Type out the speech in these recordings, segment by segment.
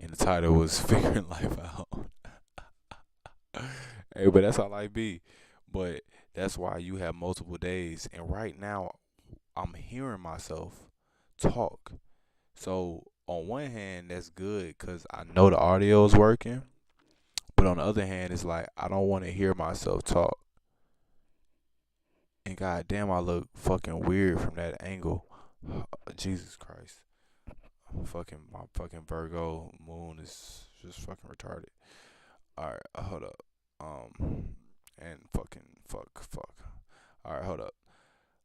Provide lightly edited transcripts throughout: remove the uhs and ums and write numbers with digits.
and the title was Figuring Life Out. Hey, but that's how life be. But that's why you have multiple days. And right now, I'm hearing myself talk. So on one hand, that's good because I know the audio is working. But on the other hand, it's like I don't want to hear myself talk. And goddamn, I look fucking weird from that angle. Jesus Christ. Fucking my fucking Virgo moon is just fucking retarded. Alright, hold up. And fuck. Alright, hold up.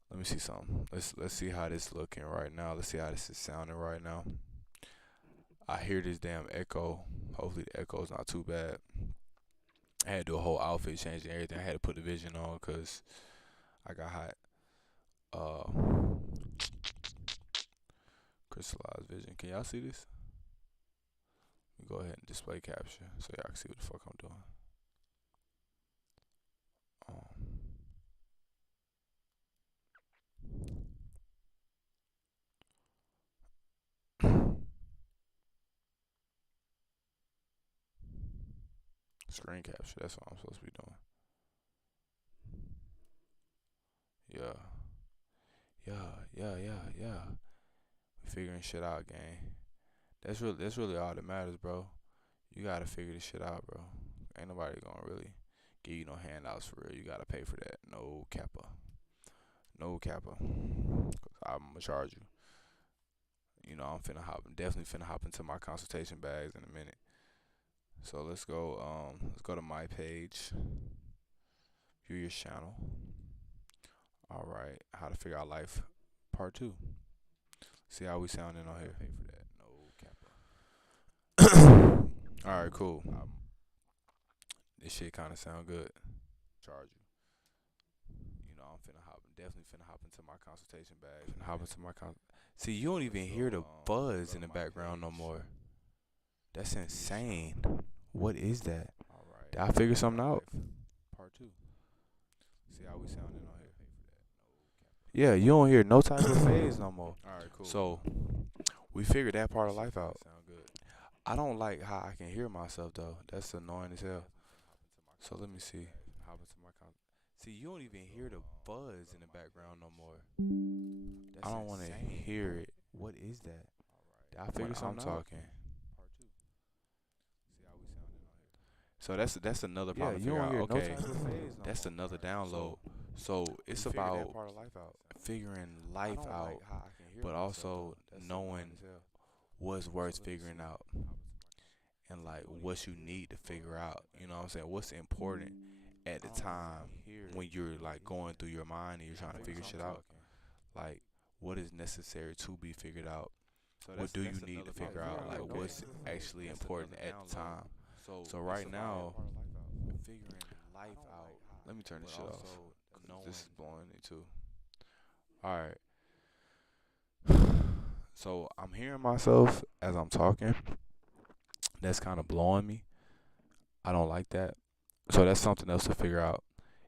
Let me see something. Let's see how this looking right now. Let's see how this is sounding right now. I hear this damn echo. Hopefully the echo's not too bad. I had to do a whole outfit change and everything. I had to put the vision on because I got hot. Uh, crystallized vision. Can y'all see this? Let me go ahead and display capture so y'all can see what the fuck I'm doing. Screen capture. That's what I'm supposed to be doing. Yeah, yeah. We figuring shit out, gang. That's really all that matters, bro. You gotta figure this shit out, bro. Ain't nobody gonna really give you no handouts for real. You gotta pay for that. No kappa. No kappa. I'm gonna charge you. I'm definitely finna hop into my consultation bags in a minute. So let's go to my page. View your channel. All right, how to figure out life, part two. See how we sounding on here. Pay for that. No kappa. All right, cool. This shit kind of sound good. Charge you. Definitely finna hop into my consultation bag. Finna hop into my See, you don't even hear the buzz in the background no more. That's insane. What is that? Did I figure something out? Part two. See how we sounding on here. Yeah, you don't hear no type of phase no more. All right, cool. So we figured that part of life out. Sound good. I don't like how I can hear myself though. That's annoying as hell. So let me see. Hop into my See, you don't even hear the buzz in the background no more. I don't want to hear it. What is that? Did I figure something out? Talking. So that's another part to figure out. Okay, that's another download. So it's about figuring life out, but also knowing what's worth figuring out and like what you need to figure out. You know what I'm saying? What's important at the time when you're like going through your mind and you're trying to figure shit out. Like what is necessary to be figured out? What do you need to figure out? Like what's actually important at the time? So right now, figuring life out. Let me turn this shit off. This is blowing me too. All right. So I'm hearing myself as I'm talking. That's kind of blowing me. I don't like that. So that's something else to figure out.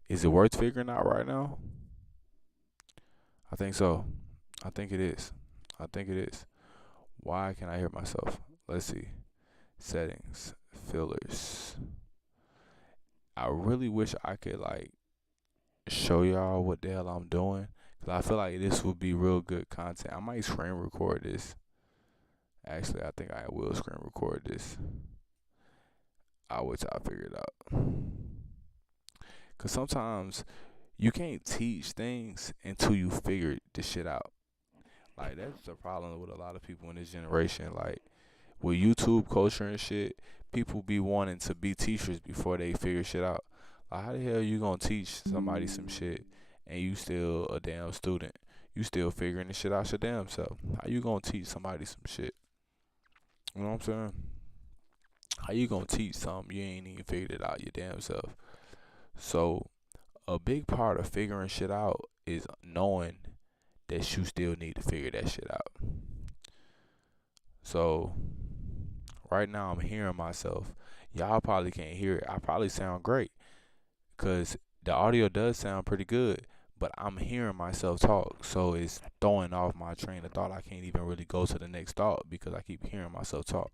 Is it worth figuring out right now? I think so. I think it is. I think it is. Why can I hear myself? Let's see. Settings, fillers. I really wish I could like show y'all what the hell I'm doing. Cause I feel like this would be real good content. I might screen record this. Actually, I think I will screen record this. I'll wait till I figure it out. Cause sometimes you can't teach things until you figure this shit out. Like that's the problem with a lot of people in this generation. Like with YouTube culture and shit, people be wanting to be teachers before they figure shit out. Like how the hell you gonna teach somebody some shit and you still a damn student? You still figuring this shit out your damn self. How you gonna teach somebody some shit? You know what I'm saying? How you gonna teach something you ain't even figured it out your damn self? So a big part of figuring shit out is knowing that you still need to figure that shit out. So right now I'm hearing myself. Y'all probably can't hear it. I probably sound great because the audio does sound pretty good, but I'm hearing myself talk. So it's throwing off my train of thought. I can't even really go to the next thought because I keep hearing myself talk.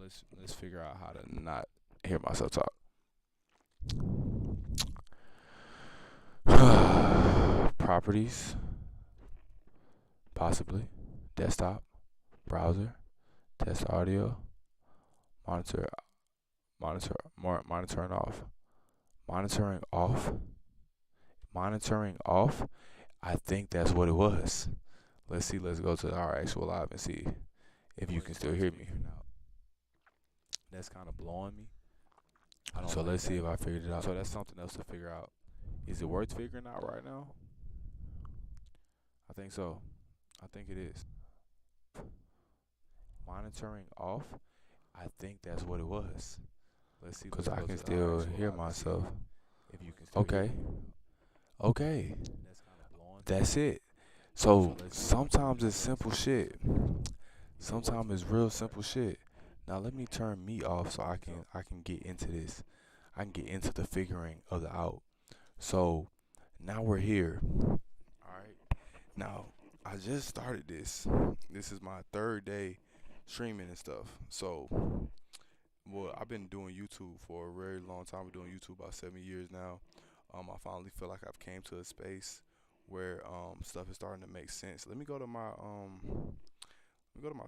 let's figure out how to not hear myself talk. Properties, possibly. Desktop, browser, test audio, monitor, monitoring off, monitoring off, monitoring off. I think that's what it was. Let's see. Let's go to our actual live and see if you can still hear me. That's kind of blowing me. So let's see if I figured it out. So that's something else to figure out. Is it worth figuring out right now? I think so. I think it is. Monitoring off. I think that's what it was. Let's see. Because I can still hear myself. If you can still hear me. Okay. That's it. So sometimes it's simple shit. Sometimes it's real simple shit. Now let me turn me off so I can get into this. I can get into the figuring of the out. So now we're here. Alright. Now I just started this. This is my third day streaming and stuff. So I've been doing YouTube for a very long time. I've been doing YouTube about 7 years now. I finally feel like I've came to a space where stuff is starting to make sense. Let me go to my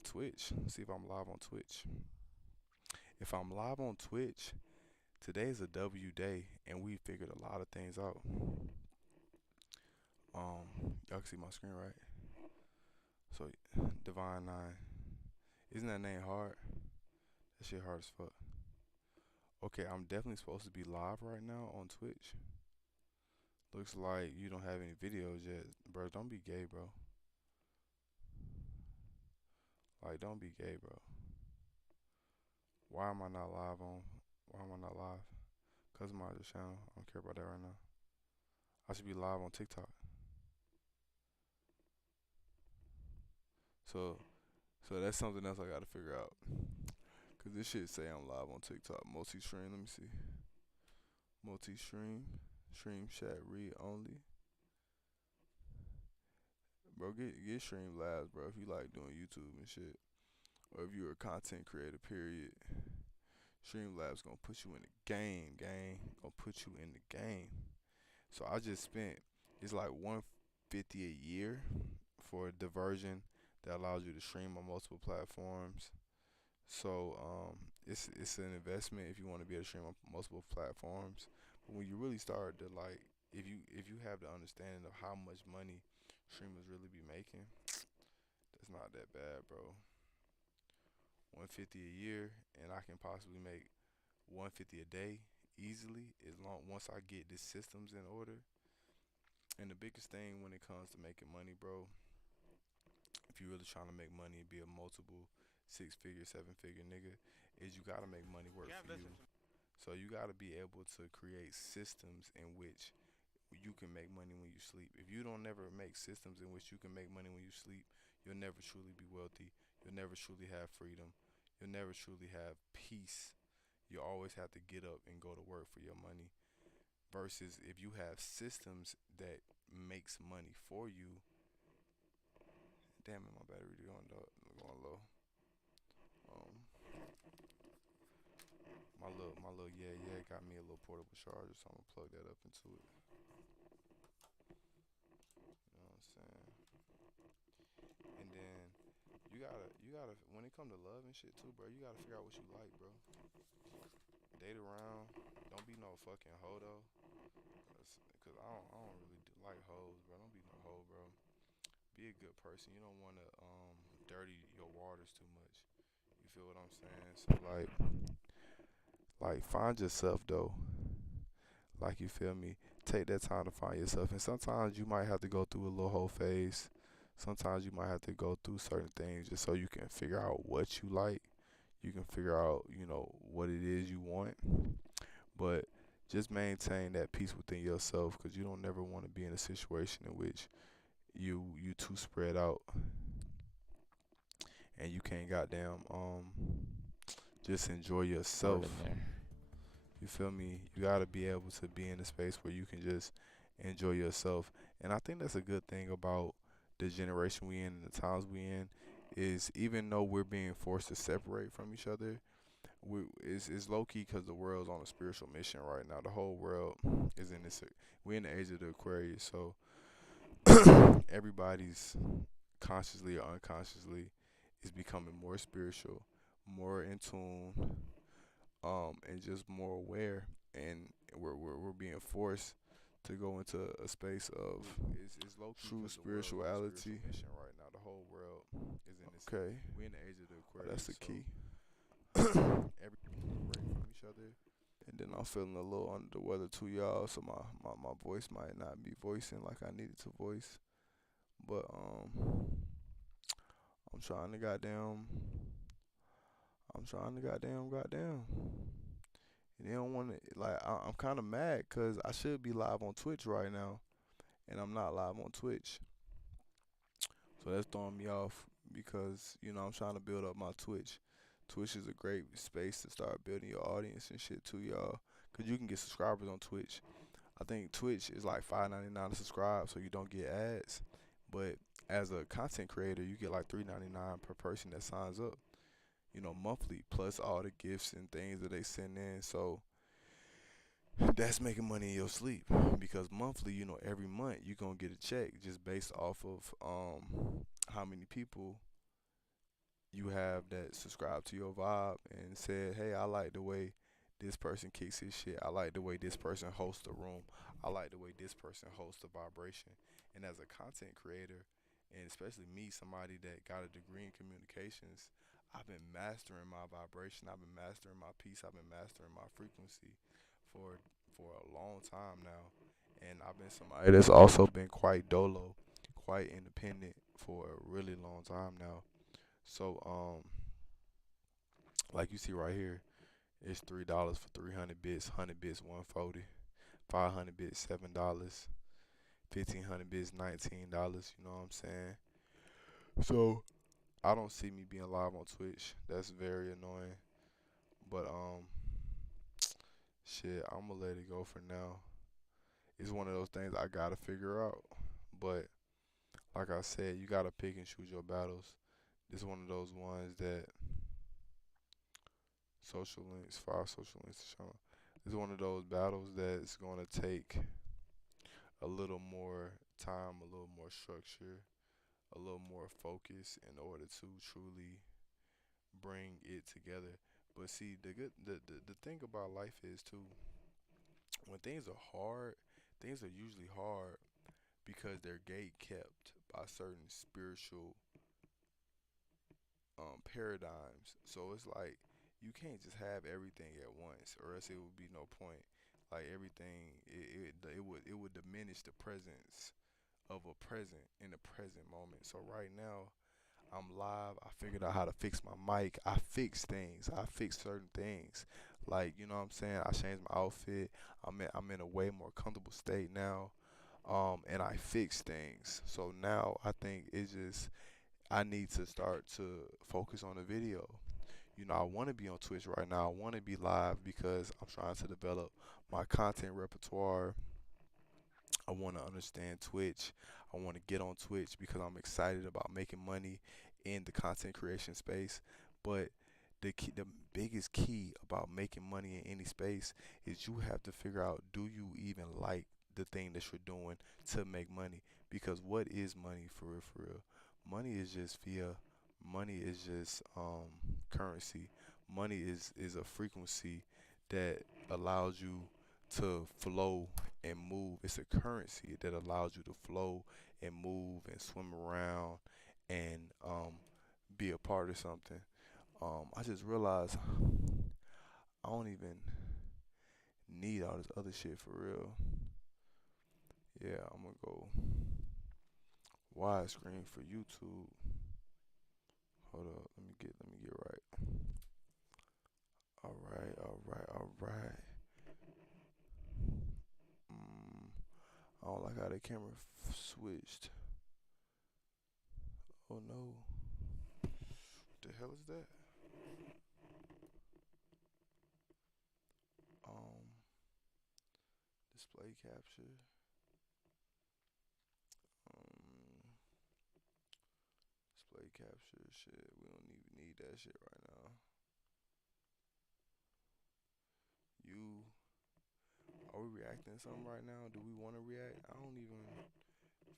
Twitch. See if I'm live on Twitch. If I'm live on Twitch, today's a W day, and we figured a lot of things out. Y'all can see my screen, right? So, Divine 9. Isn't that name hard? That shit hard as fuck. Okay, I'm definitely supposed to be live right now on Twitch. Looks like you don't have any videos yet. Bro, don't be gay, bro. Like, don't be gay, bro. Why am I not live on? Why am I not live? Customize your channel. I don't care about that right now. I should be live on TikTok. So that's something else I gotta figure out. Cause this shit say I'm live on TikTok. Multi-stream. Let me see. Multi-stream. Stream chat read only. Bro, get Streamlabs, bro. If you like doing YouTube and shit, or if you're a content creator, period. Streamlabs gonna put you in the game, gang. Gonna put you in the game. So I just spent, it's like $150 a year for a diversion that allows you to stream on multiple platforms. So it's an investment if you want to be able to stream on multiple platforms. But when you really start to like, if you have the understanding of how much money streamers really be making, that's not that bad, bro. $150 a year, and I can possibly make $150 a day easily as long once I get the systems in order. And the biggest thing when it comes to making money, bro, if you're really trying to make money and be a multiple 6-figure, 7-figure nigga, is you gotta make money work for you. So you gotta be able to create systems in which you can make money when you sleep. If you don't never make systems in which you can make money when you sleep, you'll never truly be wealthy. You'll never truly have freedom. You'll never truly have peace. You always have to get up and go to work for your money. Versus if you have systems that makes money for you. Damn it, my battery going low. My little yeah got me a little portable charger, so I'm gonna plug that up into it. You know what I'm saying? And then you gotta when it come to love and shit too, bro, you gotta figure out what you like, bro. Date around. Don't be no fucking hoe though. Cause I don't really like hoes, bro. Don't be no hoe, bro. Be a good person. You don't wanna dirty your waters too much. You feel what I'm saying? So like find yourself though. Like, you feel me? Take that time to find yourself. And sometimes you might have to go through a little whole phase. Sometimes you might have to go through certain things just so you can figure out what you like. You can figure out, what it is you want. But just maintain that peace within yourself, because you don't never want to be in a situation in which you too spread out and you can't goddamn just enjoy yourself. You feel me? You gotta be able to be in a space where you can just enjoy yourself. And I think that's a good thing about the generation we in and the times we in, is even though we're being forced to separate from each other, It's low key because the world's on a spiritual mission right now. The whole world is in this. We're in the age of the Aquarius, so everybody's consciously or unconsciously is becoming more spiritual, more in tune, and just more aware. And we're being forced to go into a space of it's low key true spirituality. Mission right now. The whole world is in this. Okay, we're in the age of the Aquarius. That's the key. Everybody break from each other. And then I'm feeling a little under the weather too, y'all. So my voice might not be voicing like I needed to voice. But I'm trying to goddamn goddamn. And they don't want to like I'm kind of mad cuz I should be live on Twitch right now and I'm not live on Twitch. So that's throwing me off because, I'm trying to build up my Twitch. Twitch is a great space to start building your audience and shit too, y'all. Cause you can get subscribers on Twitch. I think Twitch is like $5.99 to subscribe, so you don't get ads. But as a content creator, you get like $3.99 per person that signs up. Monthly plus all the gifts and things that they send in. So that's making money in your sleep because monthly, every month you're gonna get a check just based off of how many people you have that subscribe to your vibe and said, hey, I like the way this person kicks his shit. I like the way this person hosts the room. I like the way this person hosts the vibration. And as a content creator, and especially me, somebody that got a degree in communications, I've been mastering my vibration. I've been mastering my peace. I've been mastering my frequency for a long time now. And I've been somebody that's also been quite dolo, quite independent for a really long time now. So like you see right here, it's $3 for 300 bits, 100 bits 140, 500 bits $7, 1,500 bits $19. You know what I'm saying? So I don't see me being live on Twitch. That's very annoying. But shit, I'm gonna let it go for now. It's one of those things I gotta figure out. But like I said, you gotta pick and choose your battles. This is one of those ones that social links, 5 social links to show. This is one of those battles that's gonna take a little more time, a little more structure, a little more focus in order to truly bring it together. But see, the thing about life is too, when things are hard, things are usually hard because they're gate kept by certain spiritual paradigms. So it's like you can't just have everything at once, or else it would be no point. Like everything, it would diminish the presence of a present in the present moment. So right now, I'm live. I figured out how to fix my mic. I fix things. I fix certain things. Like, you know what I'm saying? I changed my outfit. I'm in a way more comfortable state now. And I fix things. So now I think it's just I need to start to focus on the video. I want to be on Twitch right now. I want to be live because I'm trying to develop my content repertoire. I want to understand Twitch. I want to get on Twitch because I'm excited about making money in the content creation space. But the biggest key about making money in any space is you have to figure out, do you even like the thing that you're doing to make money? Because what is money for real, for real? Money is just via. Money is just currency. Money is a frequency that allows you to flow and move. It's a currency that allows you to flow and move and swim around and be a part of something. I just realized I don't even need all this other shit for real. Yeah, I'm gonna go widescreen for YouTube. Hold up, let me get right. All right, all right, all right. Mm, I don't like how the camera switched. Oh no, what the hell is that? Um, display capture. Um, display capture shit. We don't even need that shit right now. we reacting to something right now? Do we want to react? I don't even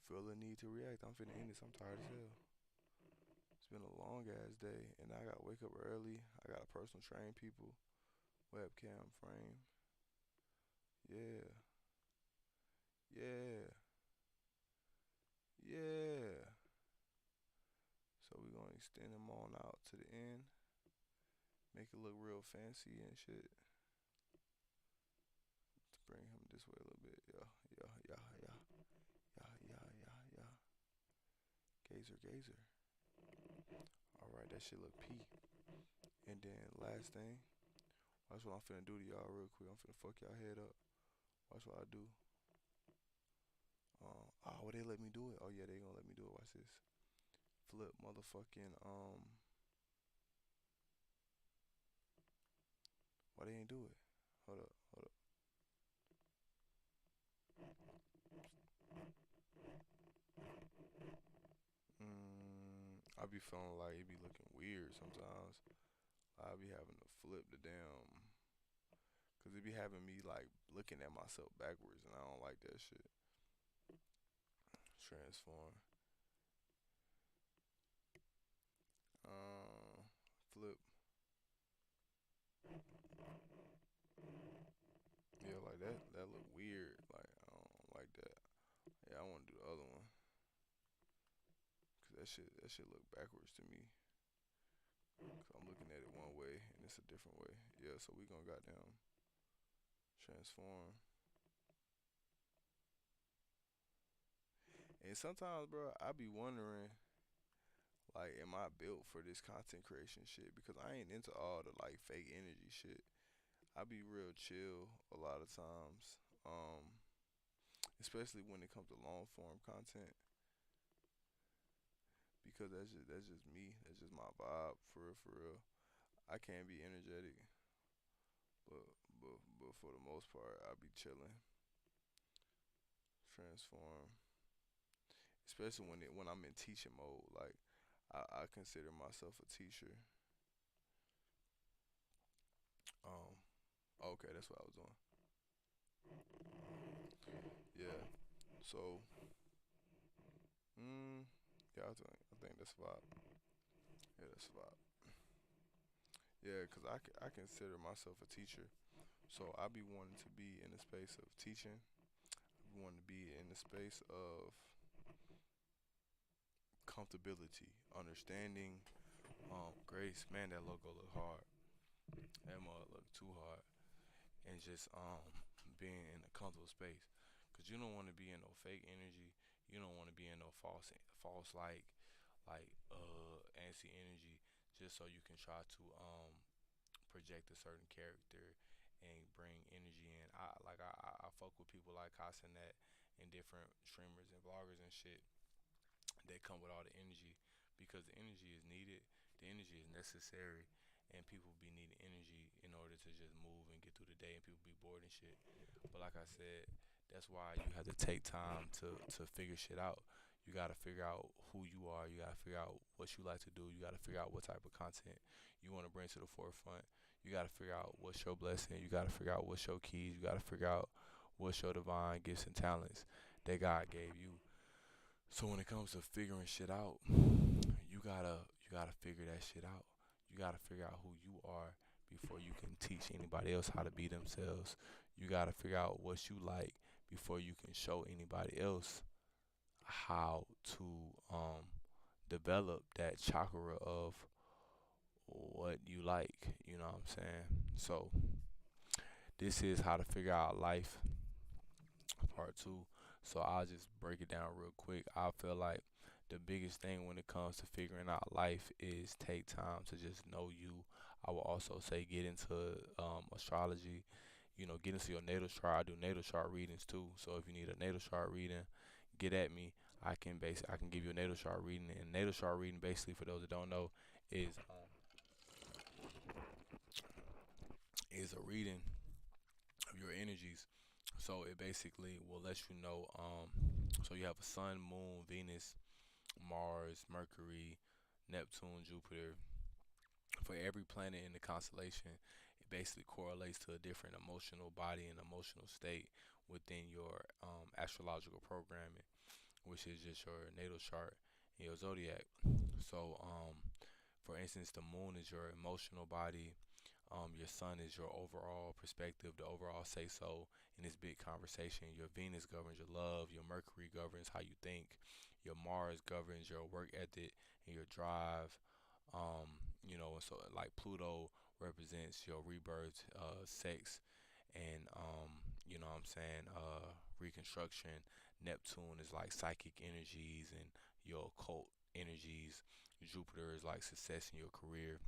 feel the need to react. I'm finna end this. I'm tired as hell. It's been a long ass day, and I gotta wake up early. I gotta personal train people, webcam frame. Yeah, yeah, yeah. So we gonna extend them on out to the end, make it look real fancy and shit. To bring him this way a little bit. Yeah, yeah, yeah, yeah, yeah, yeah, yeah, yeah. Gazer, gazer. All right, that shit look P. And then last thing, watch what I'm finna do to y'all real quick. I'm finna fuck y'all head up. Watch what I do. Well, they let me do it. Oh yeah, they gonna let me do it. Watch this. Flip motherfucking Why they ain't do it? Hold up, hold up. I be feeling like it be looking weird sometimes. I be having to flip the damn, cause it be having me like looking at myself backwards, and I don't like that shit. Transform. Uh, Flip. Yeah, like that. That look weird. Like I don't like that. Yeah, I want to do the other one, cause that shit look backwards to me. Cause I'm looking at it one way and it's a different way. Yeah, so we gonna goddamn transform. And sometimes, bro, I be wondering, like, am I built for this content creation shit? Because I ain't into all the like fake energy shit. I be real chill a lot of times. Especially when it comes to long form content, because that's just me. That's just my vibe for real, for real. I can be energetic, but for the most part, I be chilling. Transform, especially when I'm in teaching mode. Like I consider myself a teacher. Um, okay, that's what I was doing. Yeah. So, mm, yeah, I think that's a vibe. Yeah, that's a vibe. Yeah, cause I consider myself a teacher. So I be wanting to be in the space of teaching. I be wanting to be in the space of comfortability, understanding, grace. Man, that logo look hard. That mug look too hard. And just being in a comfortable space, cause you don't want to be in no fake energy. You don't want to be in no false antsy energy, just so you can try to project a certain character and bring energy in. I fuck with people like Casanet and different streamers and vloggers and shit that come with all the energy, because the energy is needed, the energy is necessary, and people be needing energy in order to just move and get through the day, and people be bored and shit. But like I said, that's why you have to take time to figure shit out. You gotta figure out who you are. You gotta figure out what you like to do. You gotta figure out what type of content you want to bring to the forefront. You gotta figure out what's your blessing. You gotta figure out what's your keys. You gotta figure out what's your divine gifts and talents that God gave you. So when it comes to figuring shit out, you gotta figure that shit out. You gotta figure out who you are before you can teach anybody else how to be themselves. You gotta figure out what you like before you can show anybody else how to develop that chakra of what you like. You know what I'm saying? So this is how to figure out life part two. So I'll just break it down real quick. I feel like the biggest thing when it comes to figuring out life is take time to just know you. I will also say get into astrology. You know, get into your natal chart. I do natal chart readings too. So if you need a natal chart reading, get at me. I can give you a natal chart reading. And natal chart reading, basically, for those that don't know, is is a reading of your energies. So it basically will let you know. So you have a sun, moon, Venus, Mars, Mercury, Neptune, Jupiter. For every planet in the constellation, it basically correlates to a different emotional body and emotional state within your astrological programming, which is just your natal chart and your zodiac. So, for instance, the moon is your emotional body. Your sun is your overall perspective, the overall say so in this big conversation. Your Venus governs your love. Your Mercury governs how you think. Your Mars governs your work ethic and your drive. And so like Pluto represents your rebirth, sex, and what I'm saying, reconstruction. Neptune is like psychic energies and your occult energies. Jupiter is like success in your career.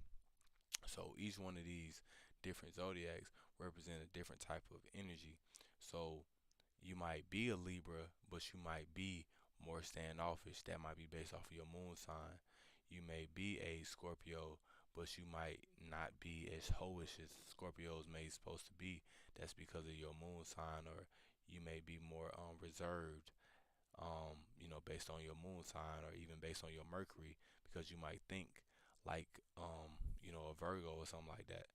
So each one of these different zodiacs represent a different type of energy. So you might be a Libra, but you might be more standoffish. That might be based off of your moon sign. You may be a Scorpio, but you might not be as hoish as Scorpios may supposed to be. That's because of your moon sign, or you may be more reserved, based on your moon sign, or even based on your Mercury, because you might think like, a Virgo or something like that.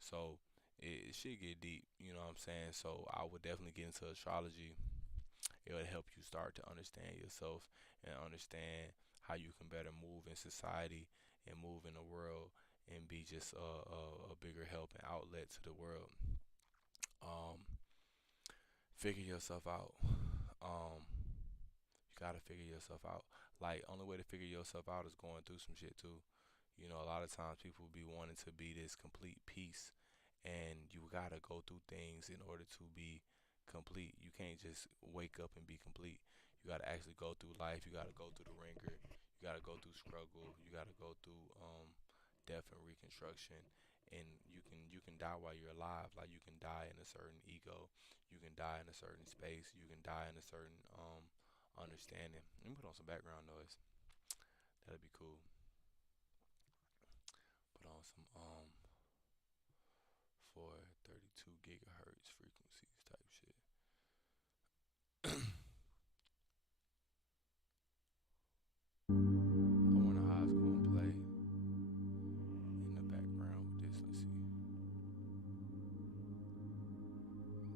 So it should get deep, you know what I'm saying? So I would definitely get into astrology. It would help you start to understand yourself and understand how you can better move in society and move in the world and be just a bigger help and outlet to the world. Um, Figure yourself out. You gotta figure yourself out. Like, only way to figure yourself out is going through some shit too. A lot of times people be wanting to be this complete piece, and you gotta go through things in order to be complete. You can't just wake up and be complete. You gotta actually go through life. You gotta go through the ringer. You gotta go through struggle. You gotta go through death and reconstruction. And you can die while you're alive. Like, you can die in a certain ego. You can die in a certain space. You can die in a certain understanding. Let me put on some background noise. That'd be cool. Put on some 432 gigahertz frequencies type shit. I wonder how it's gonna play in the background with this. Let's see.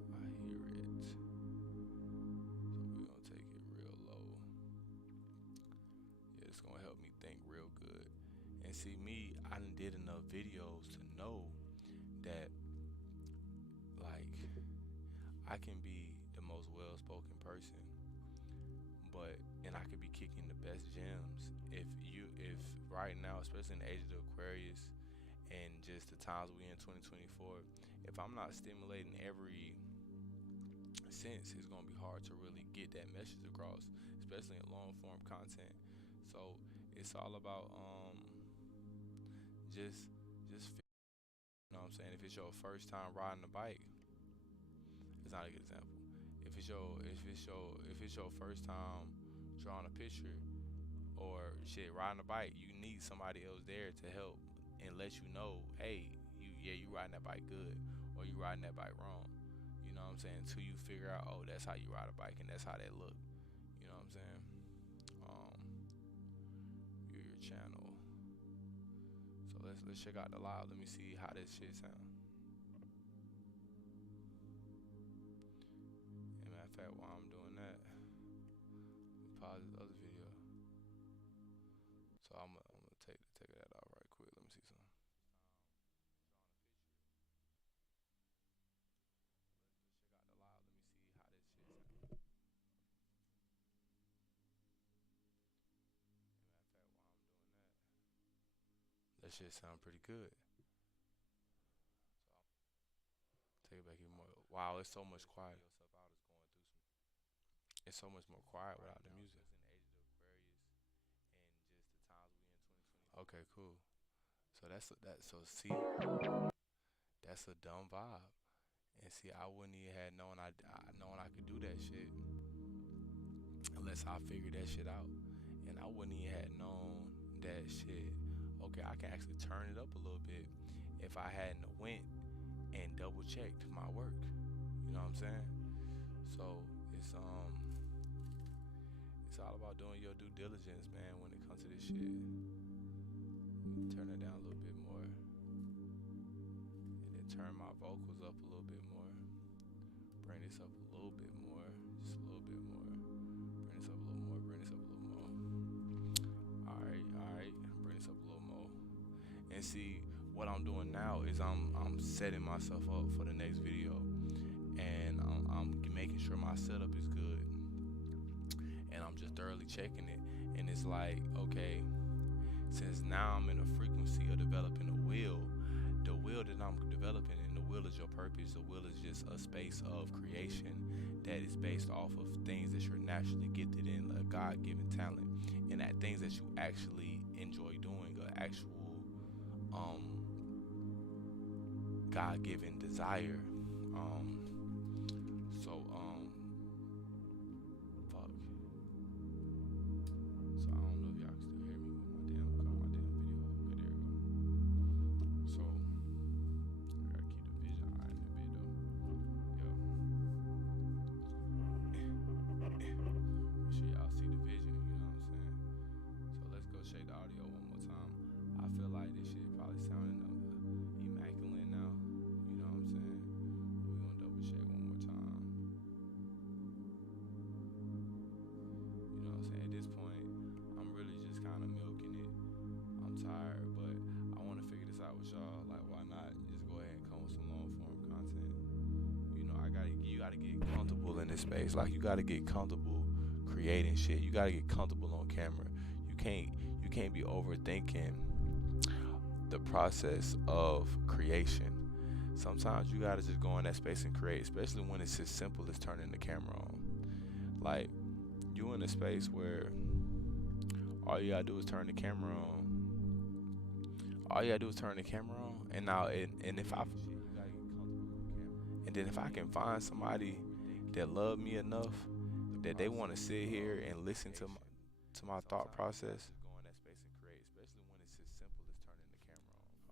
I hear it. So we're gonna take it real low. Yeah, it's gonna help me think real good. And see, me, I done did enough videos to know that, like, I can be the most well-spoken person, and I could be kicking the best gems. If right now, especially in the age of the Aquarius, and just the times we in 2024, if I'm not stimulating every sense, it's gonna be hard to really get that message across, especially in long form content. So it's all about just you know what I'm saying. If it's your first time riding a bike, it's not a good example. If it's your first time drawing a picture, or shit, riding a bike, you need somebody else there to help and let you know, hey, you riding that bike good, or you riding that bike wrong. You know what I'm saying? Until you figure out, oh, that's how you ride a bike and that's how that look. You know what I'm saying? Um, you're your channel. So let's check out the live. Let me see how this shit sound. And matter of fact, while I'm doing that, pause this other video. So I'm gonna take that out right quick. Let me see something. That shit sound pretty good. Take it back even more. Wow, it's so much quiet. It's so much more quiet without the music. Okay, cool. So see, that's a dumb vibe. And see, I wouldn't even have known known I could do that shit unless I figured that shit out. And I wouldn't even have known that shit. Okay, I can actually turn it up a little bit if I hadn't went and double checked my work. You know what I'm saying? So it's all about doing your due diligence, man, when it comes to this shit. Turn it down a little bit more, and then turn my vocals up a little bit more. Bring this up a little bit more. Just a little bit more. Bring this up a little more. Bring this up a little more. Alright, alright. Bring this up a little more. And see, what I'm doing now is I'm setting myself up for the next video. And I'm making sure my setup is good. And I'm just thoroughly checking it. And it's like, okay, since now I'm in a frequency of developing the will that I'm developing, and the will is your purpose. The will is just a space of creation that is based off of things that you're naturally gifted in, a God-given talent, and that things that you actually enjoy doing, an actual God-given desire. Fuck. So I don't know if y'all can still hear me with my damn video. Okay, there we go. So I gotta keep the vision high in that bit though. Yo. Make sure y'all see the vision, you know what I'm saying? So let's go check the audio one more time. I feel like this shit probably sounding immaculate now. You know what I'm saying? We're gonna double check one more time. You know what I'm saying? At this point, I'm really just kind of milking it. I'm tired, but I want to figure this out with y'all. Like, why not just go ahead and come with some long form content? You know, you gotta get comfortable in this space. Like, you gotta get comfortable creating shit. You gotta get comfortable on camera. You can't be overthinking the process of creation. Sometimes you gotta just go in that space and create, especially when it's as simple as turning the camera on. Like, you in a space where all you gotta do is turn the camera on. And now, and if I can find somebody that love me enough that they want to sit here and listen to my thought process.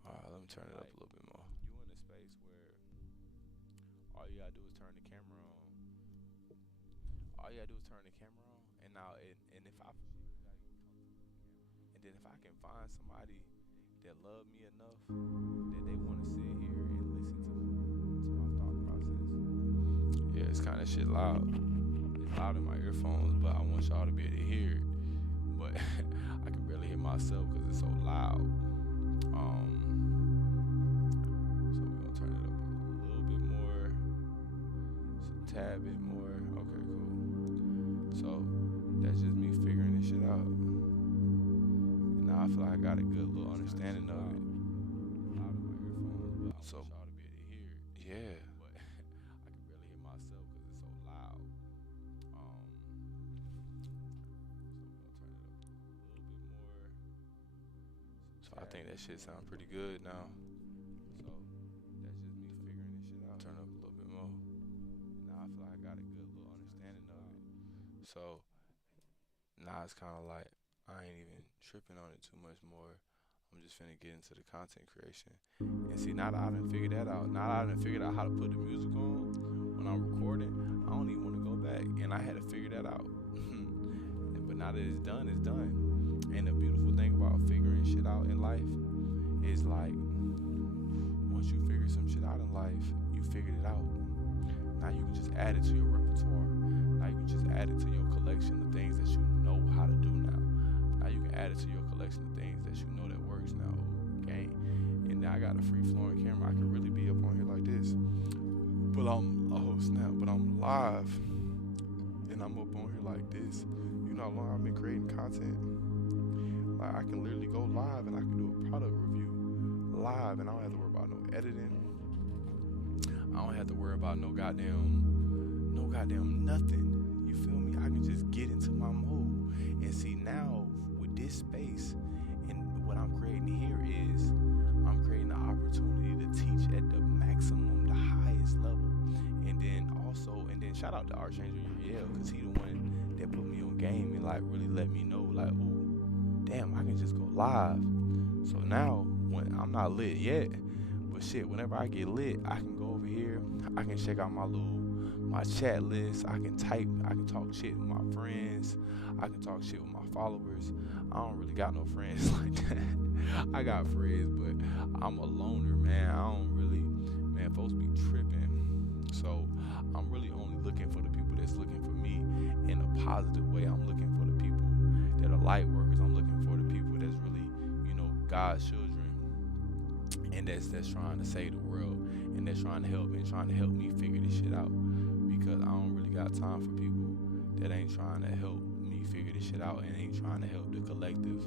Alright, let me turn it up a little bit more. You in a space where all you gotta do is turn the camera on. And now, and if I can find somebody that love me enough that they want to sit here and listen to my thought process. Yeah, it's kind of shit loud. It's loud in my earphones, but I want y'all to be able to hear it. But I can barely hear myself because it's so loud. So we're gonna turn it up a little bit more, just a tad bit more. Okay, cool. So that's just me figuring this shit out. And now I feel like I got a good little understanding of it. So yeah. But I can barely hear myself because it's so loud. So we're gonna turn it up a little bit more. So I think that shit sounds pretty good now. So that's just me figuring this shit out. Turn it up a little bit more. Now I feel like I got a good little understanding of it. So now it's kind of like I ain't even tripping on it too much more. I'm just finna get into the content creation. And see, now that I done figured that out, how to put the music on when I'm recording, I don't even want to go back. And I had to figure that out. But now that it's done, it's done. And the beautiful thing about figuring shit out in life is like, once you figure some shit out in life, you figured it out. Now you can just add it to your repertoire. Now you can just add it to your collection of things that you know how to do now. Now you can add it to your collection of things that you know that works now. Okay? And now I got a free flowing camera. I can really be up on here like this. But I'm live. And I'm up on here like this. You know how long I've been creating content? Like, I can literally go live and I can do a product review live and I don't have to worry about no editing. I don't have to worry about no goddamn nothing. You feel me? I can just get into my mode. And see, now with this space and what I'm creating here is I'm creating an opportunity to teach at the maximum, the highest level. And then shout out to Archangel Uriel, because he the one that put me on game and like really let me know like, ooh, damn, I can just go live. So now when I'm not lit yet, but shit, whenever I get lit, I can go over here, I can check out my chat list, I can talk shit with my friends, I can talk shit with my followers. I don't really got no friends like that. I got friends, but I'm a loner, man. I don't really looking for the people that's looking for me in a positive way. I'm looking for the people that are light workers. I'm looking for the people that's really, God's children, and that's trying to save the world, and that's trying to help me figure this shit out. Because I don't really got time for people that ain't trying to help me figure this shit out and ain't trying to help the collective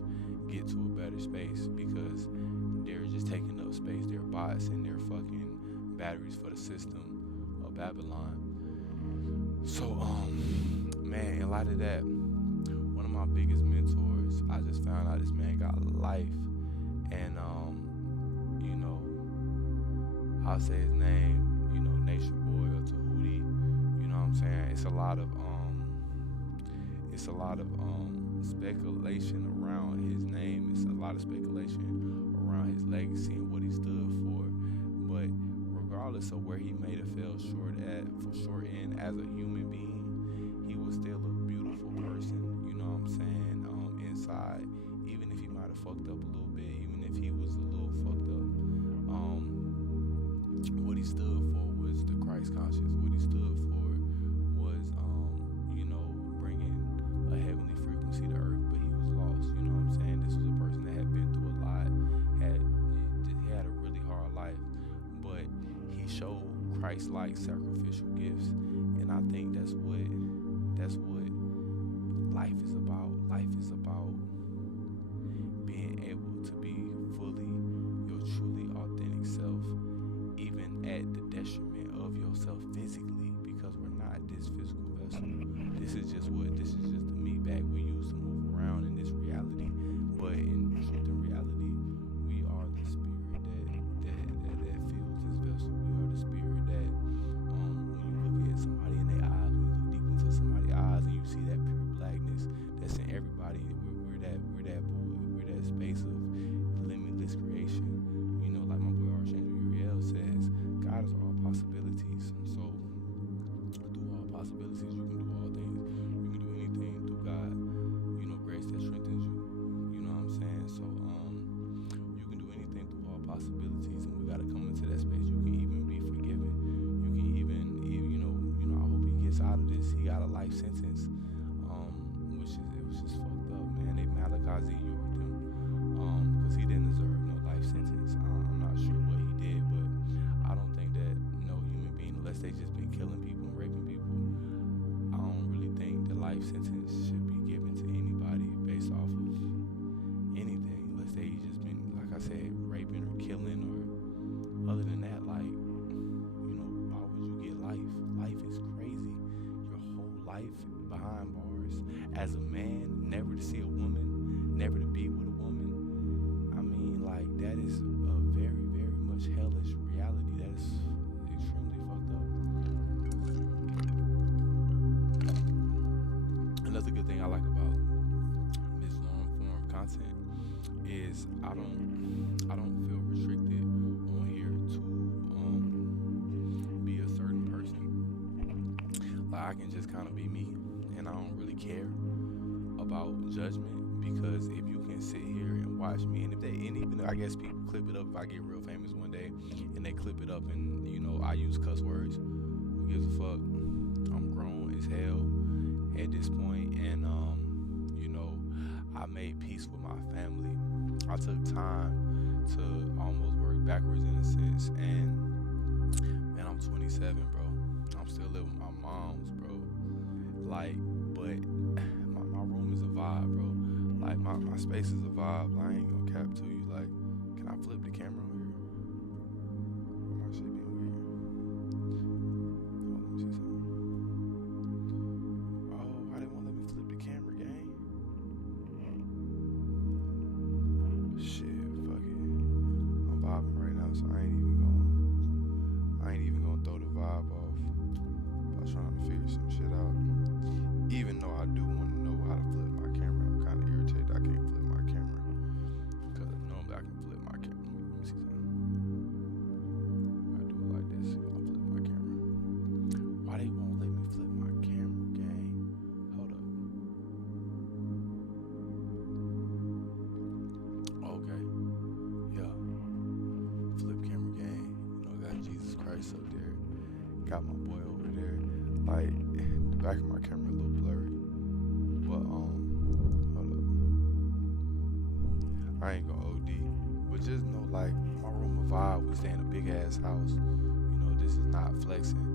get to a better space, because they're just taking up space. They're bots and they're fucking batteries for the system of Babylon. So, man, in light of that, one of my biggest mentors, I just found out this man got life, and I'll say his name, Nature Boy or Tahuti. You know what I'm saying? It's a lot of speculation around his name. It's a lot of speculation around his legacy and what he stood for. But regardless of where he may have fell short in as a human being, he was still a beautiful person. You know what I'm saying? Inside, even if he might have fucked up a little bit, even if he was a little fucked up, what he stood for was the Christ conscious. What he stood for was, bringing a heavenly frequency to earth. But he was lost. You know what I'm saying? This was a person that had been through a lot, had a really hard life, but he showed Christ-like sacrificial gifts, and I think that's what life is about. Life is about being able to be fully your truly authentic self, even at the detriment of yourself physically, because we're not this physical vessel. This is just the meat bag we use to move around in this reality. But in truth and reality, we are the spirit that fills this vessel. We are the spirit that, when you look at somebody in their eyes, when you look deep into somebody's eyes and you see that pure blackness that's in everybody, we're that space of limitless creation. Like my boy Archangel Uriel says, God is all possibilities. So through all possibilities, you can do all things. You can do anything through God. Grace that strengthens you. You know what I'm saying? So you can do anything through all possibilities, and we gotta come into that space. You can even be forgiven. You can even I hope he gets out of this. He got a life sentence, it was just fucked up, man. They Malachi Z Yorked him, because he didn't deserve no life sentence. I'm not sure what he did, but I don't think that no human being, unless they just been killing people and raping people, I don't really think the life sentence should be given to anybody based off of anything, unless they just been, like I said, raping or killing, or other than that, why would you get life? Life is crazy. Your whole life behind bars as a man, never to see a woman, never to be with a woman. I mean, that is a very, very much hellish reality. That is extremely fucked up. Another good thing I like about this long form content is I don't feel restricted on here to be a certain person. I can just kind of be me, and I don't really care about judgment, because if you can sit here and watch me, and even I guess people clip it up, if I get real famous one day and they clip it up and I use cuss words, who gives a fuck? I'm grown as hell at this point, and I made peace with my family. I took time to almost work backwards in a sense, and man, I'm 27, bro. I'm still living with my moms, bro. But my room is a vibe, bro. My space is a vibe. I ain't gonna cap to you. Can I flip the camera over here? Or my shit being weird? Hold on, let me see something. Oh, why they won't let me flip the camera, gang? Shit, fuck it. I'm vibing right now, so I ain't even gonna throw the vibe off by trying to figure some shit out. Even though I do want to know how to flip my camera, I'm kind of irritated I can't flip my camera, because normally I can flip my camera. Let me see something. I do it like this. I'll flip my camera. Why they won't let me flip my camera, gang? Hold up. Okay. Yeah. Flip camera, gang. Got Jesus Christ up there. Got my boy over there. Like the back of my camera a little blurry. But hold up. I ain't gonna OD. But just know like my room of vibe, we stay in a big ass house. You know, this is not flexing.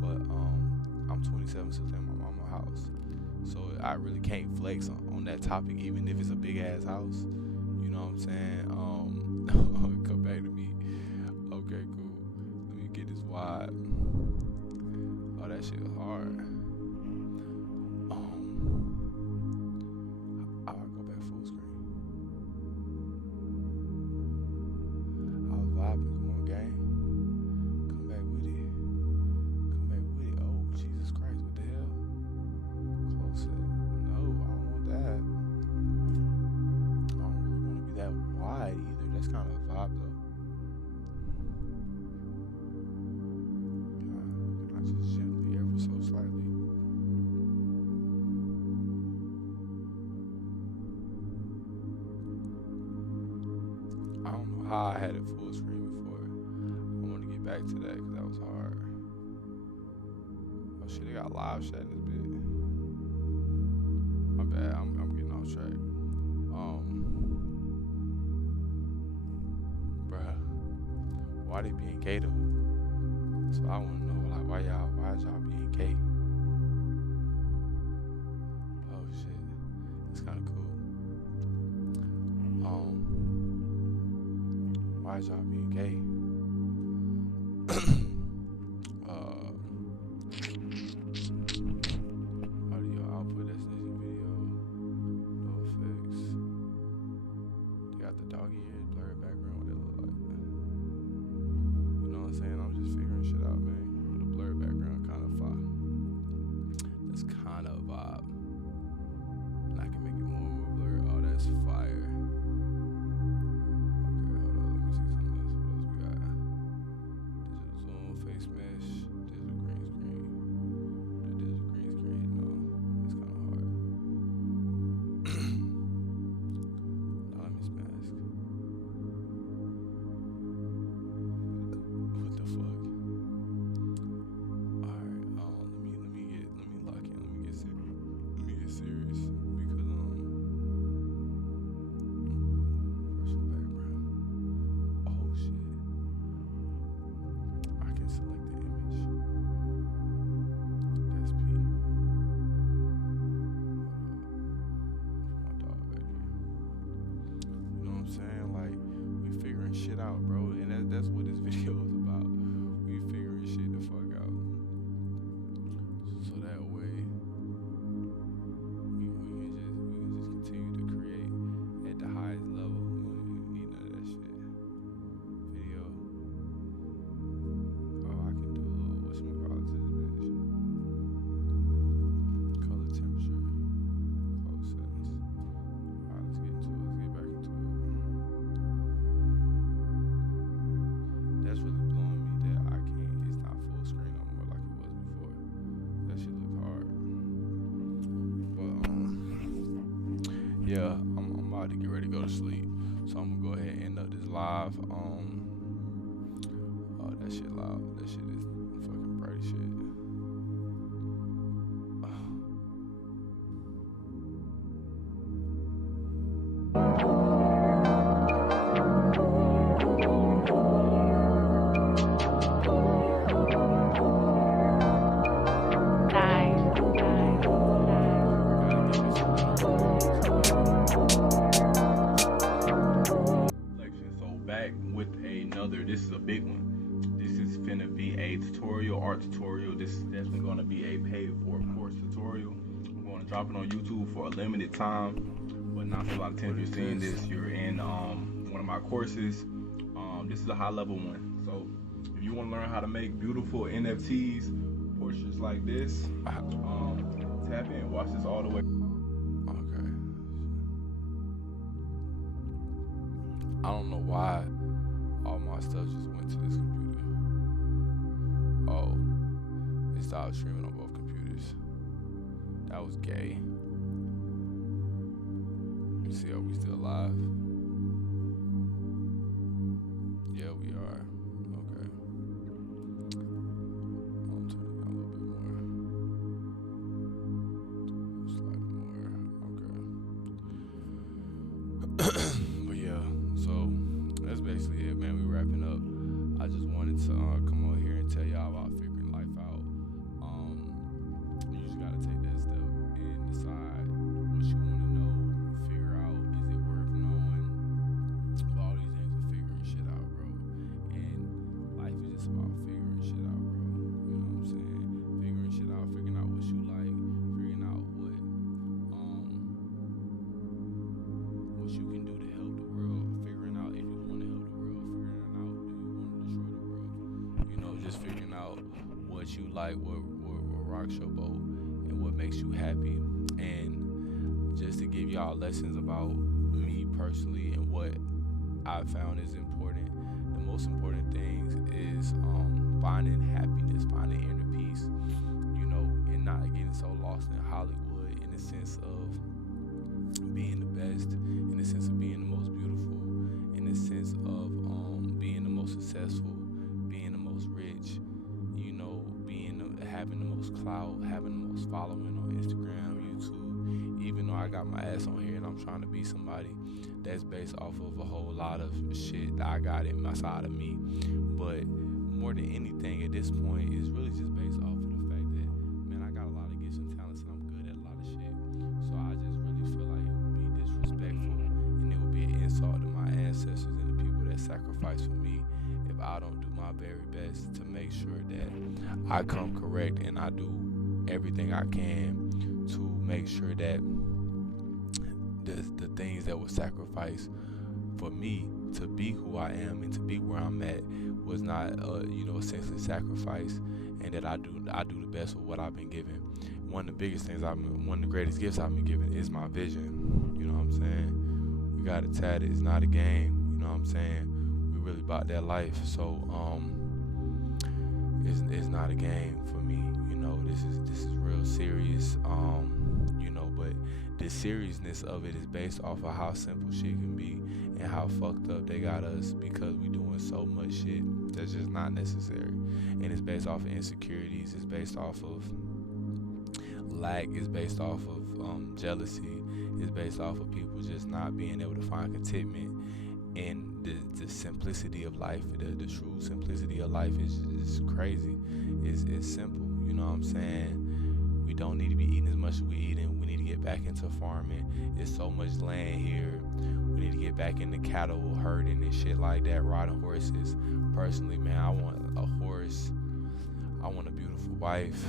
But I'm 27, so stay in my mama's house. So I really can't flex on that topic, even if it's a big ass house. You know what I'm saying? Come back to me. Okay, cool. Let me get this wide. Oh, that shit was hard. I'll go back full screen. I was vibing. Come on, gang. Come back with it. Come back with it. Oh, Jesus Christ, what the hell? Close it. No, I don't want that. I don't really want to be that wide either. That's kind of a vibe though. Can I just gently, ever so slightly? I don't know how I had it full screen before. I want to get back to that because that was hard. Oh shit, they got live chat in this bit. My bad, I'm getting off track. Bruh, why they being gay though? So I want to know, like, why y'all being gay? Oh shit, that's kind of cool. Why is y'all being gay? Audio output destination video, no effects. They got the doggy ears, blurry background, what they look like. You know what I'm saying? I'm just figuring shit out, man. With a blurry background, kind of fire. That's kind of a vibe. And I can make it more and more blurry. Oh, that's fire. Face mesh, digital green screen. The digital green screen, no, it's kind of hard. Now let me mask. What the fuck? Alright, let me lock in. Let me get serious because personal background. Oh shit. Select the image. That's P. My dog back there. You know what I'm saying? Like, we figuring shit out, bro. And that's what this video is about. We figuring shit the fuck out. So that way, we can just continue to create at the highest level. We don't even need none of that shit. Video. Yeah, I'm about to get ready to go to sleep, so I'm gonna go ahead and end up this live. Oh, that shit loud. That shit is fucking bright as shit. This is a big one. This is finna be a art tutorial. This is definitely gonna be a paid for course tutorial. I'm gonna drop it on YouTube for a limited time, but not for a lot of time. If you're seeing this, you're in one of my courses. This is a high level one. So if you want to learn how to make beautiful NFTs, portraits like this, tap in, watch this all the way. Okay. I don't know why all my stuff just went to this computer. Oh, it stopped streaming on both computers. That was gay. Let me see, are we still live? Yeah, we are. Okay. I'll turn it down a little bit more. to come over here and tell y'all about figuring life out. You just gotta take that step and decide what you want to know. Figure out, is it worth knowing? But all these things are figuring shit out, bro. And life is just about figuring shit out, bro. You know what I'm saying? Figuring shit out, figuring out what you like, figuring out what you can do to help the world, figuring out if you want to help the world, figuring out do you want to destroy the world. You know, just figuring out what you like, what rocks your boat, and what makes you happy. And just to give y'all lessons about me personally and what I found is important. The most important things is finding happiness, finding inner peace, you know, and not getting so lost in Hollywood in the sense of being the best, in the sense of being the most beautiful, in the sense of being the most successful, being the most rich, you know, having the most clout, having the most following on Instagram, YouTube. Even though I got my ass on here and I'm trying to be somebody, that's based off of a whole lot of shit that I got in my side of me. But more than anything at this point, it's really just based off of the fact that, man, I got a lot of gifts and talents and I'm good at a lot of shit. So I just really feel like it would be disrespectful and it would be an insult to my ancestors and the people that sacrificed for me if I don't do my very best to make sure that I come correct and I do everything I can to make sure that the things that were sacrificed for me to be who I am and to be where I'm at was not a senseless sacrifice, and that I do the best with what I've been given. One of the biggest things one of the greatest gifts I've been given is my vision. You know what I'm saying? We got it tatted. It's not a game. You know what I'm saying? We really about that life. So it's not a game for me. You know, this is real serious. But the seriousness of it is based off of how simple shit can be and how fucked up they got us because we doing so much shit that's just not necessary. And it's based off of insecurities. It's based off of lack. It's based off of jealousy. It's based off of people just not being able to find contentment. And the simplicity of life, the true simplicity of life is crazy. It's simple. You know what I'm saying? We don't need to be eating as much as we eating. We need to get back into farming. There's so much land here. We need to get back into cattle herding and shit like that, riding horses. Personally, man, I want a horse. I want a beautiful wife.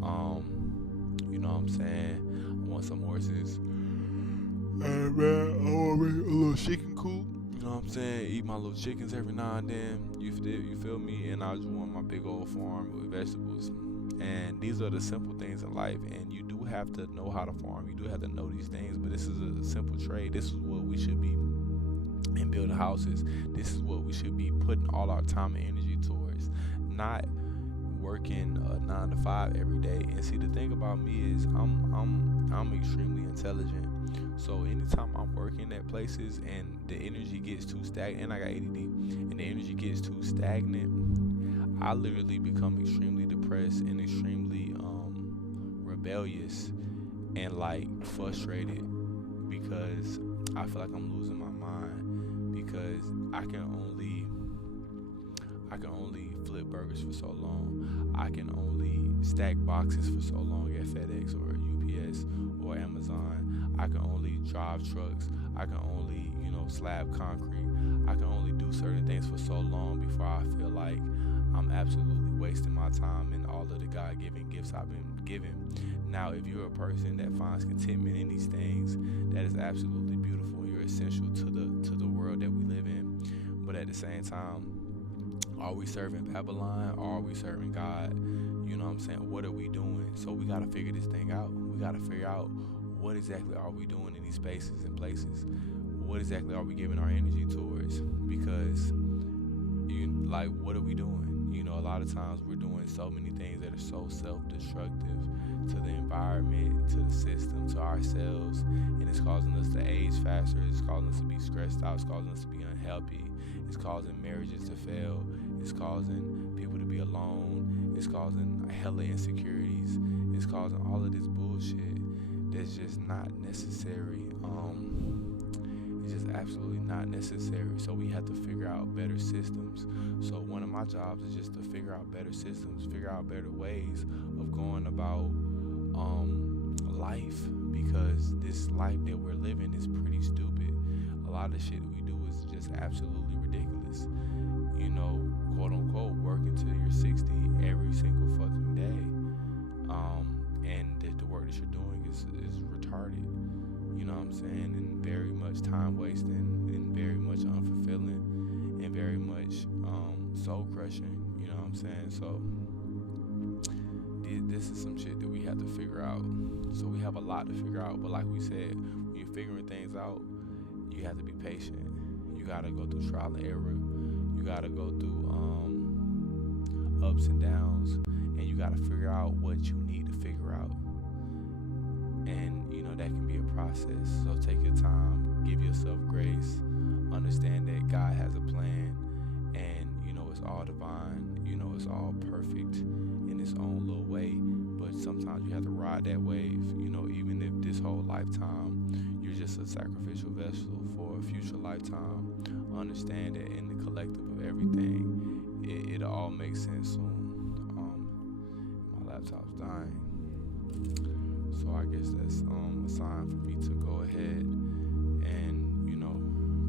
You know what I'm saying? I want some horses. And man, I want me a little chicken coop. You know what I'm saying? Eat my little chickens every now and then. You feel me? And I just want my big old farm with vegetables. And these are the simple things in life. And you do have to know how to farm. You do have to know these things. But this is a simple trade. This is what we should be in building houses. This is what we should be putting all our time and energy towards. Not working 9 to 5 every day. And see, the thing about me is I'm extremely intelligent. So anytime I'm working at places and the energy gets too stagnant, and I got ADD, and the energy gets too stagnant, I literally become extremely depressed and extremely rebellious and like frustrated because I feel like I'm losing my mind because I can only flip burgers for so long. I can only stack boxes for so long at FedEx or UPS or Amazon. I can only drive trucks. I can only, slab concrete. I can only do certain things for so long before I feel like I'm absolutely wasting my time and all of the God-given gifts I've been given. Now, if you're a person that finds contentment in these things, that is absolutely beautiful. You're essential to the world that we live in. But at the same time, are we serving Babylon or are we serving God? You know what I'm saying? What are we doing? So we got to figure this thing out. We got to figure out what exactly are we doing in these spaces and places. What exactly are we giving our energy towards? Because, what are we doing? A lot of times we're doing so many things that are so self-destructive to the environment, to the system, to ourselves, and it's causing us to age faster. It's causing us to be stressed out. It's causing us to be unhealthy. It's causing marriages to fail. It's causing people to be alone. It's causing hella insecurities. It's causing all of this bullshit that's just not necessary. It's just absolutely not necessary. So we have to figure out better systems. So one of my jobs is just to figure out better systems, figure out better ways of going about life, because this life that we're living is pretty stupid. A lot of the shit that we do is just absolutely ridiculous. You know, quote unquote, working till you're 60 every single fucking day. And the work that you're doing is retarded. You know what I'm saying? And very much time wasting, and very much unfulfilling, and very much soul crushing. You know what I'm saying? So this is some shit that we have to figure out. So we have a lot to figure out. But like we said, when you're figuring things out, you have to be patient. You gotta go through trial and error. You gotta go through ups and downs, and you gotta figure out what you need to figure out. And you know that can be a process. So take your time, give yourself grace, understand that God has a plan, and you know it's all divine. You know it's all perfect in its own little way. But sometimes you have to ride that wave. You know, even if this whole lifetime you're just a sacrificial vessel for a future lifetime, understand that in the collective of everything, it all makes sense soon. My laptop's dying. So I guess that's a sign for me to go ahead and, you know,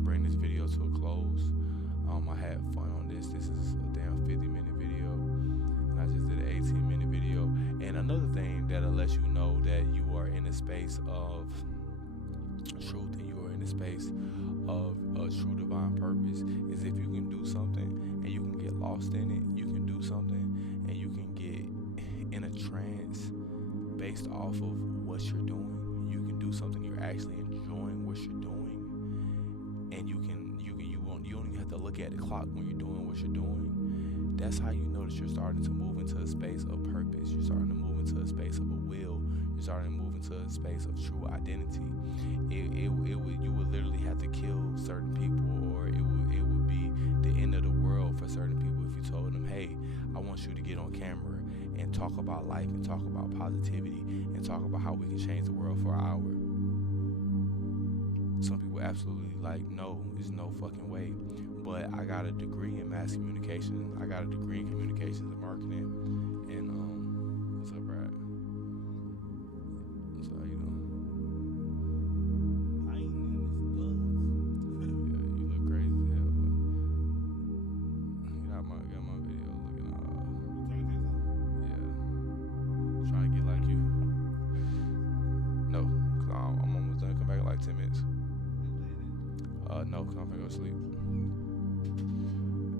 bring this video to a close. I had fun on this. This is a damn 50-minute video, and I just did an 18-minute video. And another thing that'll let you know that you are in a space of truth and you are in a space of a true divine purpose is if you can do something and you can get lost in it. You can do something and you can get in a trance based off of what you're doing. You can do something you're actually enjoying what you're doing, and you don't even have to look at the clock when you're doing what you're doing. That's how you know that you're starting to move into a space of purpose. You're starting to move into a space of a will. You're starting to move into a space of true identity. You would literally have to kill certain people, or it would be the end of the world for certain people if you told them, hey, I want you to get on camera and talk about life and talk about positivity and talk about how we can change the world for an hour. Some people absolutely no, there's no fucking way. But I got a degree in mass communication. I got a degree in communications and marketing. And what's up, Brad? What's up, how you doing? I ain't in this Yeah, you look crazy as hell, but you got my video looking yeah. Trying to get like you. No, cause I'm almost done. Come back in like 10 minutes. No, cause I'm gonna go sleep.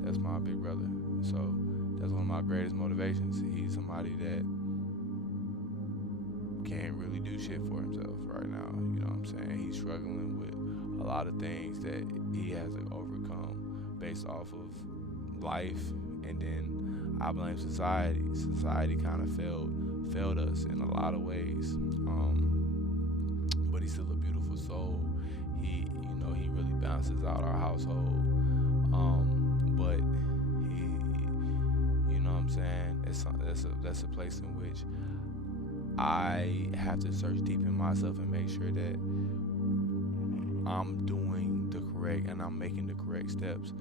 That's my big brother. So that's one of my greatest motivations. He's somebody that can't really do shit for himself right now. You know what I'm saying? He's struggling with a lot of things that he has to overcome based off of life. And then I blame society. Society kind of failed us in a lot of ways. But he's still a beautiful soul. He really balances out our household. But he, you know what I'm saying? That's a place in which I have to search deep in myself and make sure that I'm doing the correct and I'm making the correct steps.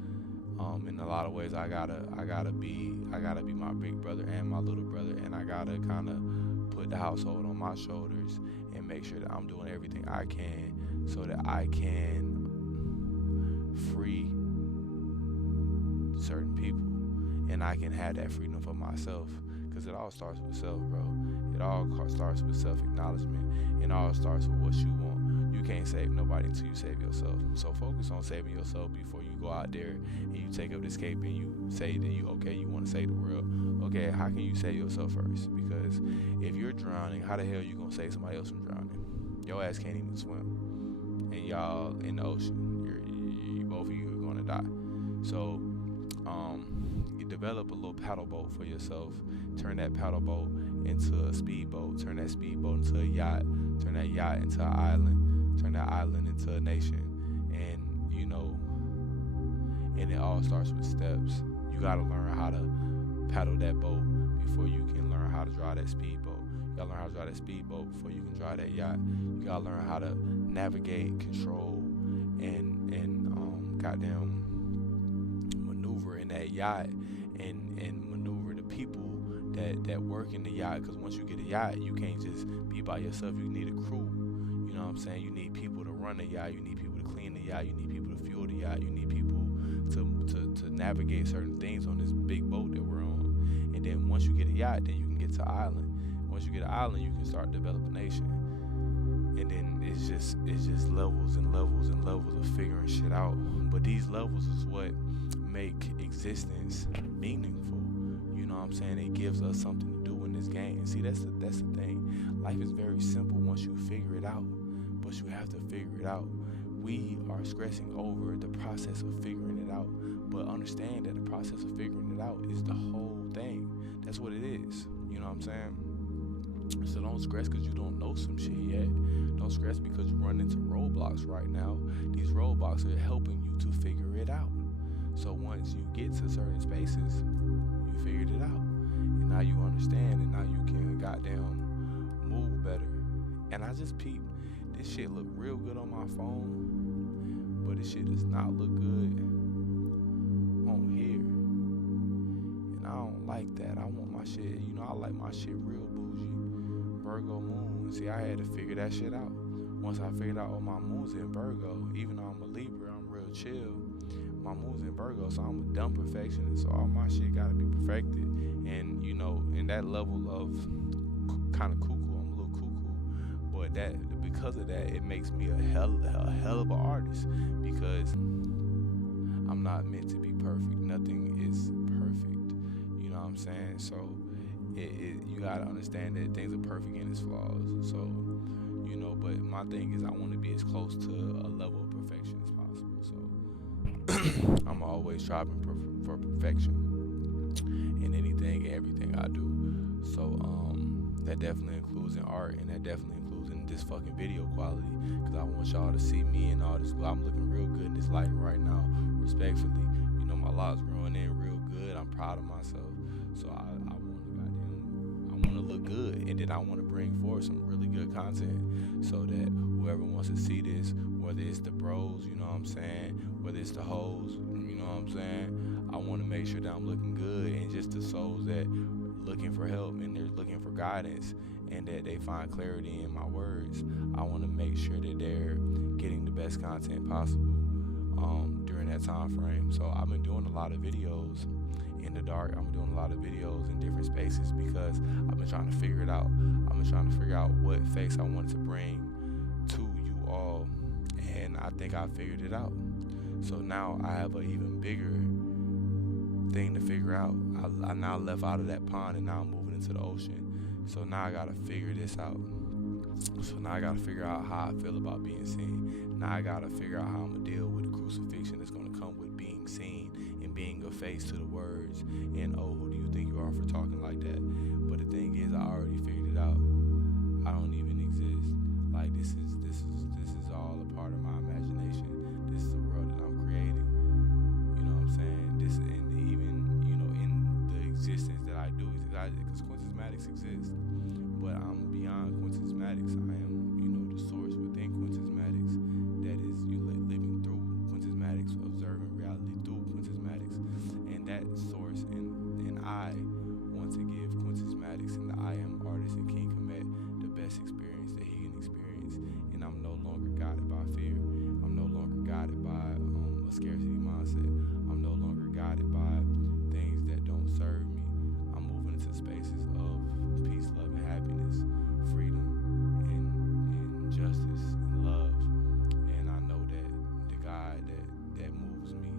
In a lot of ways, I gotta be my big brother and my little brother, and I gotta kind of put the household on my shoulders and make sure that I'm doing everything I can so that I can free certain people and I can have that freedom for myself, because it all starts with self, bro. It all starts with self-acknowledgement. It all starts with what you want. You can't save nobody until you save yourself. So focus on saving yourself before you go out there and you take up this cape and you say that you want to save the world. Okay, how can you save yourself first? Because if you're drowning, how the hell you gonna save somebody else from drowning? Your ass can't even swim, and y'all in the ocean. You both of you are gonna die. So, you develop a little paddle boat for yourself. Turn that paddle boat into a speedboat. Turn that speedboat into a yacht. Turn that yacht into an island. Turn that island into a nation. And and it all starts with steps. You gotta learn how to paddle that boat before you can learn how to drive that speedboat. You gotta learn how to drive that speedboat before you can drive that yacht. You gotta learn how to navigate, control, and goddamn maneuver in that yacht and maneuver the people that work in the yacht. Because once you get a yacht, you can't just be by yourself. You need a crew. You know what I'm saying? You need people to run the yacht. You need people to clean the yacht. You need people to fuel the yacht. You need people to navigate certain things on this big boat that we're on. And then once you get a yacht, then you can get to an island. Once you get an island, you can start developing a nation. And then it's just levels and levels and levels of figuring shit out. But these levels is what make existence meaningful. You know what I'm saying? It gives us something to do in this game. And see, that's the thing. Life is very simple once you figure it out. But you have to figure it out. We are stressing over the process of figuring it out. But understand that the process of figuring it out is the whole thing. That's what it is. You know what I'm saying? So don't stress because you don't know some shit yet. Don't stress because you run into roadblocks right now. These roadblocks are helping you to figure it out. So once you get to certain spaces, you figured it out. And now you understand, and now you can goddamn move better. And I just peeped. This shit look real good on my phone, but this shit does not look good on here. And I don't like that. I want my shit, I like my shit real bougie. Virgo moon. See, I had to figure that shit out. Once I figured out, my moon's in Virgo. Even though I'm a Libra, I'm real chill. My moon's in Virgo, so I'm a dumb perfectionist. So all my shit gotta be perfected. And in that level of kind of cuckoo, I'm a little cuckoo. But because of that, it makes me a hell of an artist. Because I'm not meant to be perfect. Nothing is perfect. You know what I'm saying? So you gotta understand that things are perfect in its flaws. So, but my thing is I want to be as close to a level of perfection as possible. So I'm always striving for perfection in anything and everything I do. So that definitely includes in art, and that definitely includes in this fucking video quality, because I want y'all to see me and all this. I'm looking real good in this lighting right now, respectfully. My locks growing in real good. I'm proud of myself. So I want to look good, and then I want to bring forth some really good content so that whoever wants to see this, whether it's the bros, you know what I'm saying, whether it's the hoes, you know what I'm saying, I want to make sure that I'm looking good, and just the souls that looking for help and they're looking for guidance and that they find clarity in my words, I want to make sure that they're getting the best content possible during that time frame. So I've been doing a lot of videos in the dark. I'm doing a lot of videos in different spaces because I've been trying to figure it out. I've been trying to figure out what face I wanted to bring to you all, and I think I figured it out. So now I have an even bigger thing to figure out. I now left out of that pond and now I'm moving into the ocean. So now I gotta figure this out. So now I gotta figure out how I feel about being seen. Now I gotta figure out how I'm gonna deal with the crucifixion that's gonna come with being seen and being a face to the words. And who do you think you are for talking like that? But the thing is, I already figured it out. I don't even exist. Like this is all a part of my imagination. This is a world that I'm creating. You know what I'm saying? This, and even in the existence that I do, because Quintus Maddox exists, but I'm beyond Quintus Maddox. I am, the source within Quintus Maddox that is living through Quintus Maddox, observing reality through Quintus Maddox, and that source and I want to give Quintus Maddox and the I am artist and King Kemet the best experience that he can experience, and I'm no longer guided by fear. I'm no longer guided by a scarcity mindset. I'm no longer guided by things that don't serve me. I'm moving into spaces of peace, love, and happiness, freedom, and justice, and love. And I know that the God that moves me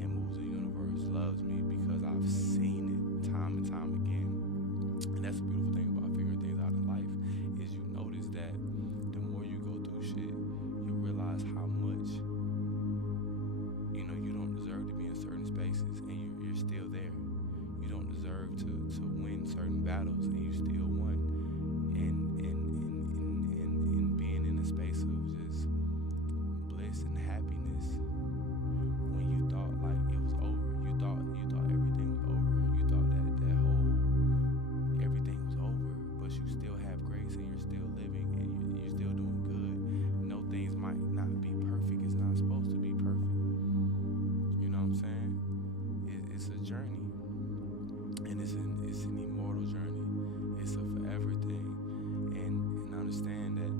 and moves the universe loves me because I've seen it time and time again. And that's the beautiful thing about figuring things out in life, is you notice that the more you go through shit, you realize how much you don't deserve to be in certain spaces, and you're still there. You don't deserve to win certain battles, and you still won. And being in a space of just bliss and happiness, when you thought like it was over, you thought everything was over, you thought that whole everything was over, but you still have grace and you're still living and you're still doing good. No, things might not be perfect, it's not supposed to it's an immortal journey. It's a forever thing, and understand that.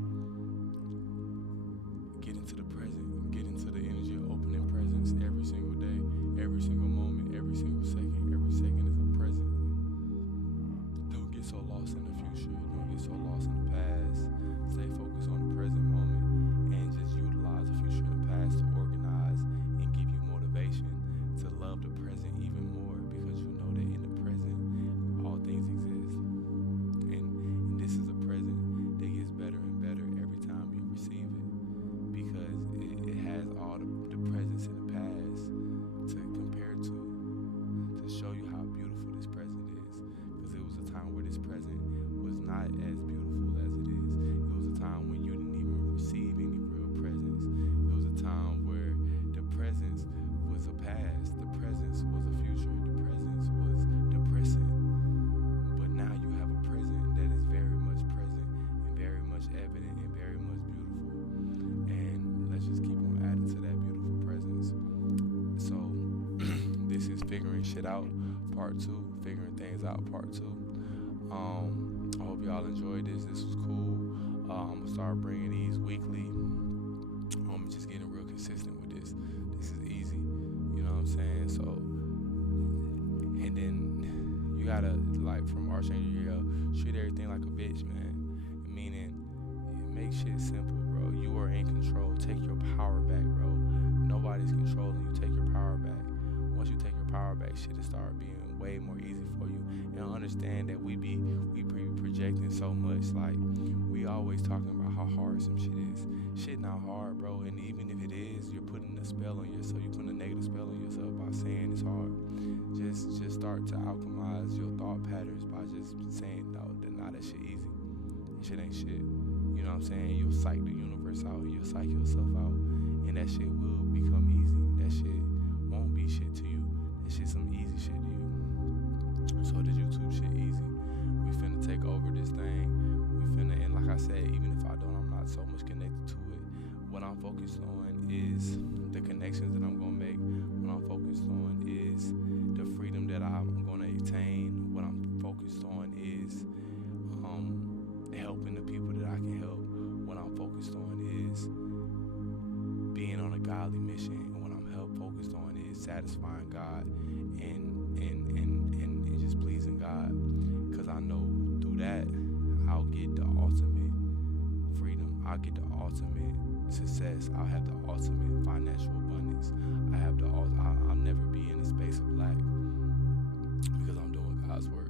Get into the present. Get into the energy of opening presence every single day, every single moment, every single second. Every second is a present. Don't get so lost in the future. Don't get so lost in the past. Stay focused on the present moment and just utilize the future and the past to organize and give you motivation to love the present even more because you know that in the present all things exist. And this is a present that gets better and better every time you receive it because it has all the presence in the past to compare to show you how beautiful this present is. Because it was a time where this present was not as beautiful as it is. It was a time when you didn't even receive any real presence. It was a time where the presence was a past, the presence was a future, the presence was depressing. But now you have a present that is very much present and very much evident and very much beautiful. And let's just keep on adding to that beautiful presence. So this is figuring shit out, part 2, figuring things out, part 2. I hope y'all enjoyed this. This was cool. I'm gonna start bringing these weekly. I'm just getting real consistent with this. This is easy, you know what I'm saying? So, and then you gotta, like, from Archangel Uriel, treat everything like a bitch, man. Meaning, make shit simple, bro. You are in control. Take your power back, bro. Nobody's controlling you. Take your power back. Once you take your power back, shit will start being way more easy for you. And understand that we be projecting so much. Like, we always talking about how hard some shit is. Shit not hard, bro. And even if it is, you're putting a spell on yourself. You're putting a negative spell on yourself by saying it's hard. Just start to alchemize your thought patterns by just saying, no, that shit easy. That shit ain't shit. You know what I'm saying? You'll psych the universe out. You'll psych yourself out. And that shit will become easy. That shit won't be shit to you. That shit some easy shit to you. So the YouTube shit easy. We finna take over this thing. We finna, and like I said, even if I don't, I'm not so much connected to it. What I'm focused on is the connections that I'm gonna make. What I'm focused on is the freedom that I'm gonna attain. What I'm focused on is helping the people that I can help. What I'm focused on is being on a godly mission. And what I'm focused on is satisfying God and just pleasing God. Because I know through that, I'll get the ultimate freedom. I'll get the ultimate success. I'll have the ultimate financial abundance. I'll never be in a space of lack because I'm doing God's work.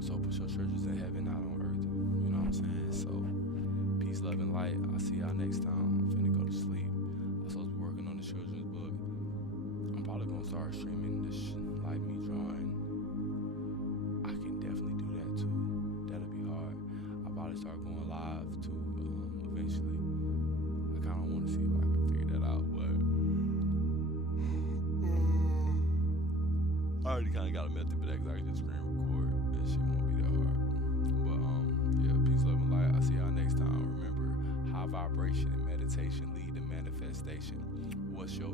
So put your treasures in heaven, not on earth. You know what I'm saying? So peace, love, and light. I'll see y'all next time. I'm finna go to sleep. I'm supposed to be working on the children's book. I'm probably gonna start streaming this, like me drawing. I can definitely do that too. That'll be hard. I'll probably start going live too, eventually. I kinda wanna see if I can figure that out, but I already kinda got a method for that because I can just screen record. That shit won't be that hard. But yeah, peace, love, and light. I'll see y'all next time. Remember, high vibration and meditation lead to manifestation. What's your